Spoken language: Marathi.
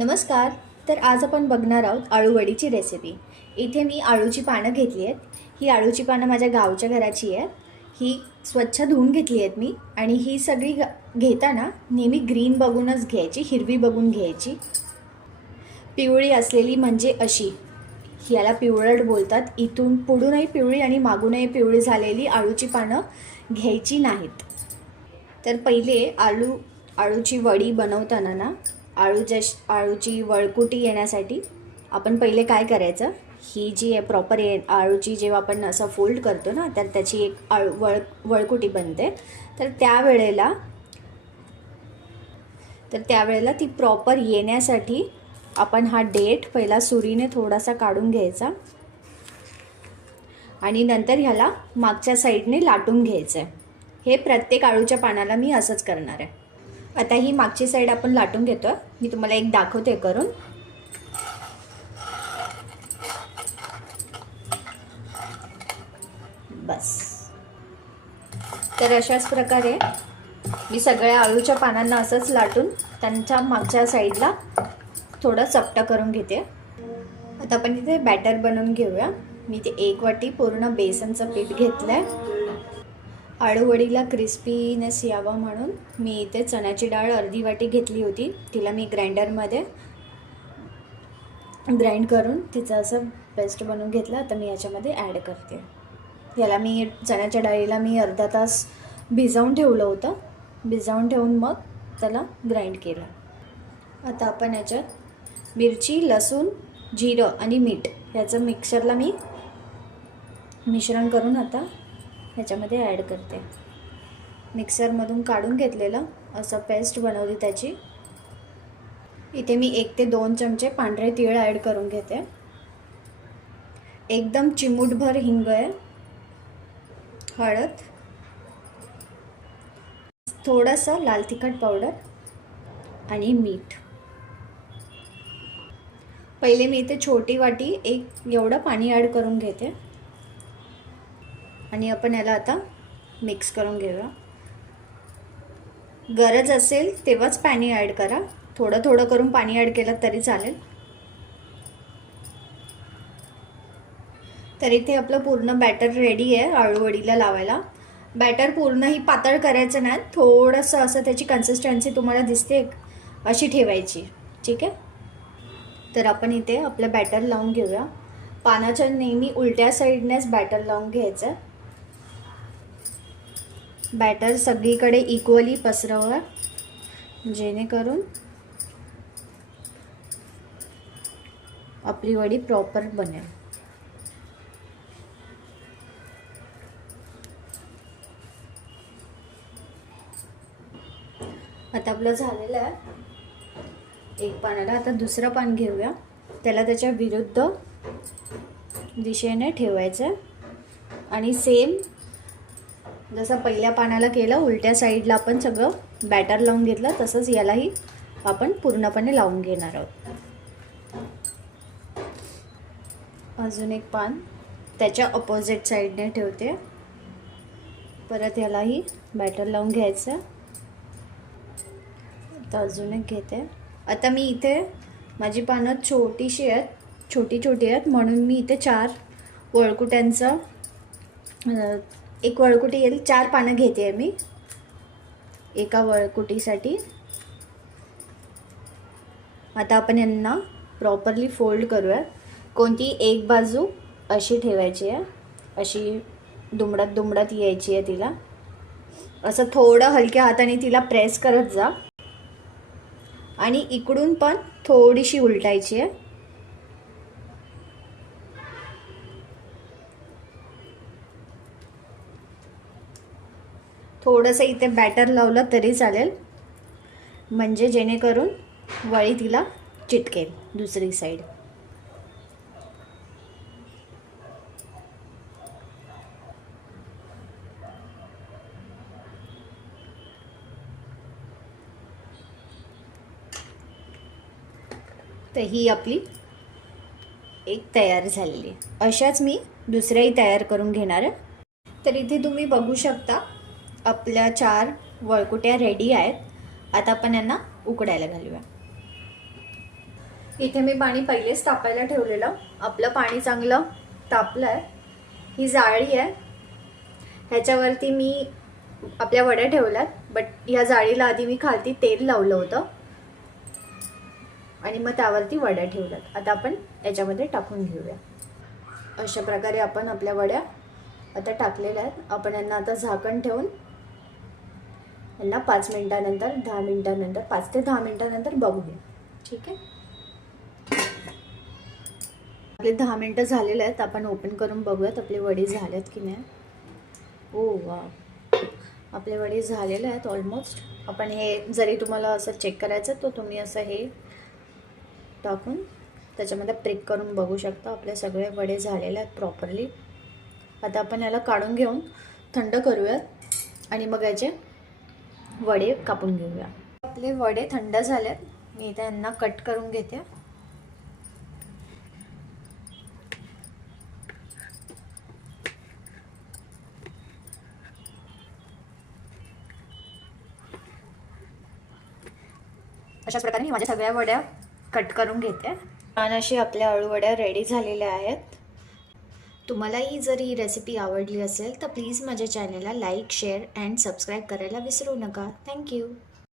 नमस्कार. तर आज आपण बघणार आहोत आळूवडीची रेसिपी. इथे मी आळूची पानं घेतली आहेत. ही आळूची पानं माझ्या गावच्या घराची आहेत. ही स्वच्छ धुवून घेतली आहेत मी. आणि ही सगळी घेताना नेहमी ग्रीन बघूनच घ्यायची, हिरवी बघून घ्यायची. पिवळी असलेली म्हणजे अशी, याला पिवळट बोलतात. इथून पुढूनही पिवळी आणि मागूनही पिवळी झालेली आळूची पानं घ्यायची नाहीत. तर पहिले आळूची वडी बनवताना ना, आळूची वळकुटी येण्यासाठी आपण पहिले काय करायचं, ही जी आहे प्रॉपर आळूची जेव्हा आपण असं फोल्ड करतो ना, तर त्याची एक वळकुटी बनते. तर त्यावेळेला ती प्रॉपर येण्यासाठी आपण हा डेट पहिला सुरीने थोडासा काढून घ्यायचा आणि नंतर ह्याला मागच्या साईडने लाटून घ्यायचं आहे. हे प्रत्येक आळूच्या पानाला मी असंच करणार आहे. आता ही मागची साईड आपण लाटून घेतो. मी तुम्हाला एक दाखवते करून. बस. तर अशाच प्रकारे मी सगळ्या आळूच्या पानांना असंच लाटून त्यांच्या मागच्या साईडला थोडं चपटा करून घेते. आता आपण इथे बॅटर बनवून घेऊया. मी इथे 1 वाटी पूर्ण बेसनचं पीठ घेतलं आहे. आळूवडीला क्रिस्पीनेस यावा म्हणून मी इथे चण्याची डाळ अर्धी वाटी घेतली होती. तिला मी ग्राइंडरमध्ये ग्राइंड करून तिचं असं पेस्ट बनवून घेतलं. आता मी याच्यामध्ये ॲड करते. चण्याच्या डाळीला मी अर्धा तास भिजवून ठेवलं होतं. भिजवून ठेवून मग त्याला ग्राइंड केलं. आता आपण याच्यात मिरची, लसूण, जिरं आणि मीठ याचं मिक्सरला मी मिश्रण करून आता ह्याच्यामध्ये ॲड करते. मिक्सरमधून काढून घेतलेलं असं पेस्ट बनवली त्याची. इथे मी 1 ते 2 चमचे पांढरे तीळ ॲड करून घेते. एकदम चिमूटभर हिंग आहे, हळद, थोडंसं लाल तिखट पावडर आणि मीठ. पहिले मी इथे छोटी वाटी 1 एवढं पाणी ॲड करून घेते आणि आपण याला आता मिक्स करून घेऊया. गरज असेल तेव्हाच पाणी ॲड करा. थोडं थोडं करून पाणी ॲड केलं तरी चालेल. तर इथे आपलं पूर्ण बॅटर रेडी आहे आळूवडीला लावायला. बॅटर पूर्णही पातळ करायचं नाही, थोडंसं असं त्याची कन्सिस्टन्सी तुम्हाला दिसते अशी ठेवायची. ठीक आहे. तर आपण इथे आपलं बॅटर लावून घेऊया. पानाच्या नेहमी उलट्या साईडनेच बॅटर लावून घ्यायचं. बॅटर सगळीकडे इक्वली पसरवा जेणेकरून आपली वडी प्रॉपर बनेल. आता आपलं झालेलं आहे. एक पानाला आता दुसरं पान घेऊया. त्याला त्याच्या विरुद्ध दिशेने ठेवायचं आणि सेम जसं पहिल्या पानाला केलं उलट्या साईडला आपण सगळं बॅटर लावून घेतलं, तसंच यालाही आपण पूर्णपणे लावून घेणार आहोत. अजून एक पान त्याच्या अपोजिट साईडने ठेवते. परत यालाही बॅटर लावून घ्यायचं. आता अजून एक घेते. आता मी इथे माझी पानं छोटी आहेत म्हणून मी इथे 4 वळकुट्यांचं एक वळकुटी येईल 4 पानं घेते आहे मी एका वळकुटीसाठी. आता आपण यांना प्रॉपरली फोल्ड करूया. कोणती एक बाजू अशी ठेवायची आहे, अशी दुमडत यायची आहे तिला. असं थोडं हलक्या हाताने तिला प्रेस करत जा आणि इकडून पण थोडीशी उलटायची आहे. थोडंसं इथे बॅटर लावलं तरी चालेल, म्हणजे जेणेकरून वळी तिला चिटकेल दुसरी साईड. तर ही आपली एक तयार झालेली आहे. अशाच मी दुसऱ्याही तयार करून घेणार आहे. तर इथे तुम्ही बघू शकता आपल्या 4 वळकुट्या रेडी आहेत. आता आपण यांना उकडायला घालूया. इथे मी पाणी पहिलेच तापायला ठेवलेलं. आपलं पाणी चांगलं तापलं आहे. ही जाळी आहे, ह्याच्यावरती मी आपल्या वड्या ठेवल्यात. बट ह्या जाळीला आधी मी खालती तेल लावलं होतं आणि मग त्यावरती वड्या ठेवल्यात. आता आपण याच्यामध्ये टाकून घेऊया. अशा प्रकारे आपण आपल्या वड्या आता टाकलेल्या आहेत. आपण यांना आता झाकण ठेवून यांना 5 मिनिटानंतर 10 मिनिटानंतर 5 ते 10 मिनिटानंतर बघूया. ठीक आहे, आपले 10 मिनटं झालेले आहेत. आपण ओपन करून बघूयात आपले वडे झालेत की नाही. ओ वा, आपले वडे झालेले आहेत ऑलमोस्ट. आपण हे जरी तुम्हाला असं चेक करायचं तर तुम्ही असं हे टाकून त्याच्यामध्ये प्रिक करून बघू शकता. आपले सगळे वडे झालेले आहेत प्रॉपरली. आता आपण याला काढून घेऊन थंड करूयात आणि मग याचे वडे कापून घेऊया. आपले वडे थंड झालेत. मी इथे यांना कट करून घेते. अशाच प्रकारे मी माझ्या सगळ्या वड्या कट करून घेते. छान अशी आपल्या अळूवड्या रेडी झालेल्या आहेत. तुम्हालाही जर ही रेसिपी आवडली असेल तर प्लीज माझ्या चॅनलला लाईक, शेअर अँड सबस्क्राईब करायला विसरू नका. थँक्यू.